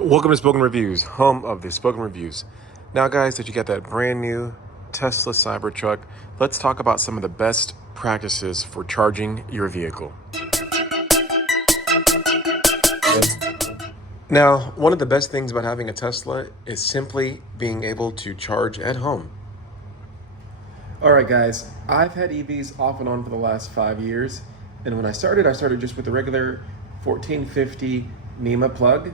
Welcome to Spoken Reviews, home of the Spoken Reviews. Now, guys, that you got that brand new Tesla Cybertruck, let's talk about some of the best practices for charging your vehicle. Now, one of the best things about having a Tesla is simply being able to charge at home. All right, guys, I've had EVs off and on for the last 5 years. And when I started just with the regular 1450 NEMA plug.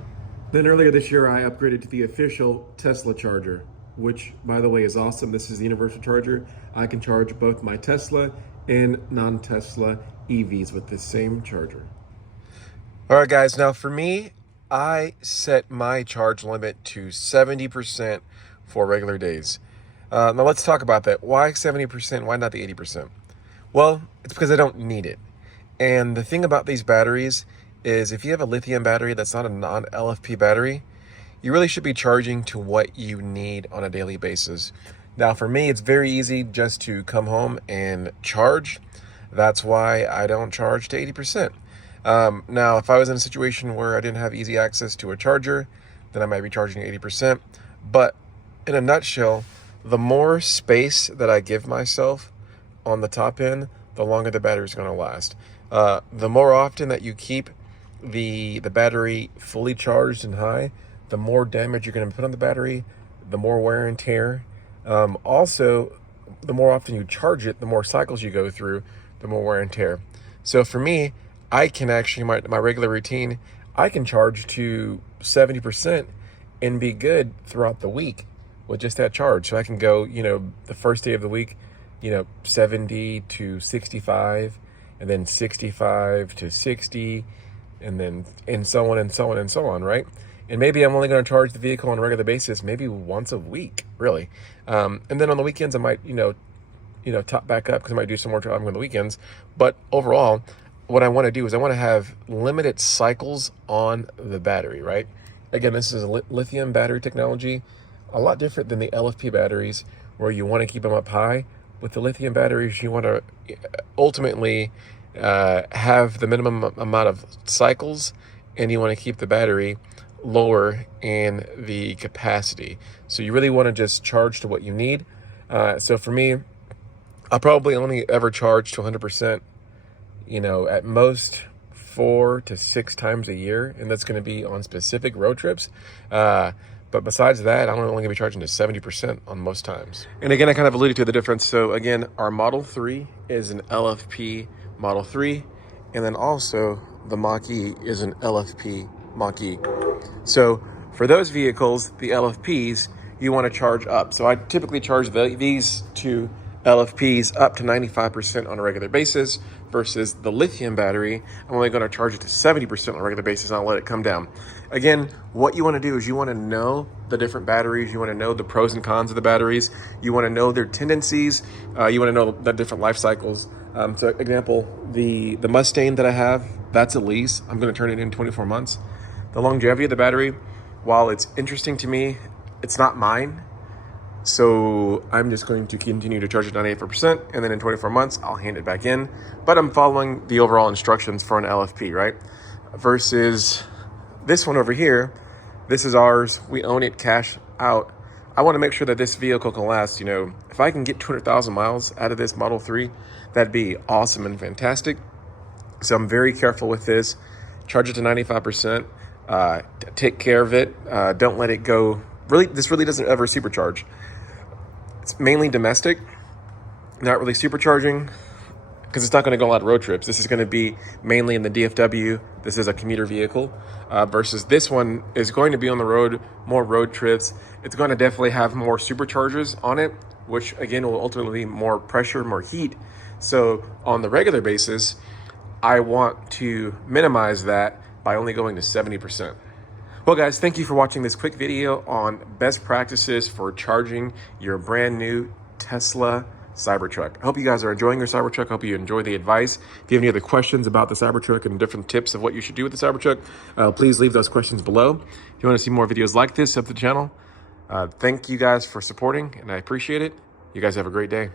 Then earlier this year, I upgraded to the official Tesla charger, which, by the way, is awesome. This is the universal charger. I can charge both my Tesla and non-Tesla EVs with the same charger. All right, guys, now for me, I set my charge limit to 70% for regular days. Now let's talk about that. Why 70%? Why not the 80%? Well, it's because I don't need it. And the thing about these batteries is if you have a lithium battery that's not a non-LFP battery, you really should be charging to what you need on a daily basis. Now for me, it's very easy just to come home and charge. That's why I don't charge to 80%. Now, if I was in a situation where I didn't have easy access to a charger, then I might be charging 80%. But in a nutshell, the more space that I give myself on the top end, the longer the battery is going to last. The more often that you keep the battery fully charged and high, the more damage you're going to put on the battery, the more wear and tear. Also, the more often you charge it, the more cycles you go through, the more wear and tear. So for me, I can actually, my regular routine, I can charge to 70% and be good throughout the week with just that charge. So I can go, the first day of the week, 70 to 65, and then 65 to 60, and so on and so on and so on, right? And maybe I'm only going to charge the vehicle on a regular basis, maybe once a week, really. And then on the weekends, I might, top back up because I might do some more driving on the weekends. But overall, what I want to do is I want to have limited cycles on the battery, right? Again, this is a lithium battery technology, a lot different than the LFP batteries where you want to keep them up high. With the lithium batteries, you want to ultimately have the minimum amount of cycles, and you want to keep the battery lower in the capacity. So you really want to just charge to what you need. So for me, I'll probably only ever charge to 100%, at most 4 to 6 times a year, and that's going to be on specific road trips. But besides that, I'm only going to be charging to 70% on most times. And again, I kind of alluded to the difference. So again, our Model 3 is an LFP Model 3, and then also the Mach-E is an LFP Mach-E. So for those vehicles, the LFPs, you want to charge up. So I typically charge these two LFPs up to 95% on a regular basis versus the lithium battery. I'm only going to charge it to 70% on a regular basis, and I'll let it come down. Again, what you want to do is you want to know the different batteries. You want to know the pros and cons of the batteries. You want to know their tendencies. You want to know the different life cycles. So example, the Mustang that I have, that's a lease. I'm going to turn it in 24 months. The longevity of the battery, while it's interesting to me, it's not mine. So I'm just going to continue to charge it 98%, and then in 24 months, I'll hand it back in. But I'm following the overall instructions for an LFP, right? Versus this one over here, this is ours. We own it, cash out. I want to make sure that this vehicle can last, if I can get 200,000 miles out of this Model 3, that'd be awesome and fantastic. So I'm very careful with this. Charge it to 95%. Take care of it. Don't let it go. This really doesn't ever supercharge. It's mainly domestic, not really supercharging, because it's not going to go on a lot of road trips. This is going to be mainly in the DFW. This is a commuter vehicle, versus this one is going to be on the road, more road trips. It's going to definitely have more superchargers on it, which again will ultimately be more pressure, more heat. So on the regular basis, I want to minimize that by only going to 70%. Well, guys, thank you for watching this quick video on best practices for charging your brand new Tesla Cybertruck. I hope you guys are enjoying your Cybertruck. I hope you enjoy the advice. If you have any other questions about the Cybertruck and different tips of what you should do with the Cybertruck, please leave those questions below. If you want to see more videos like this, up the channel. Thank you guys for supporting, and I appreciate it. You guys have a great day.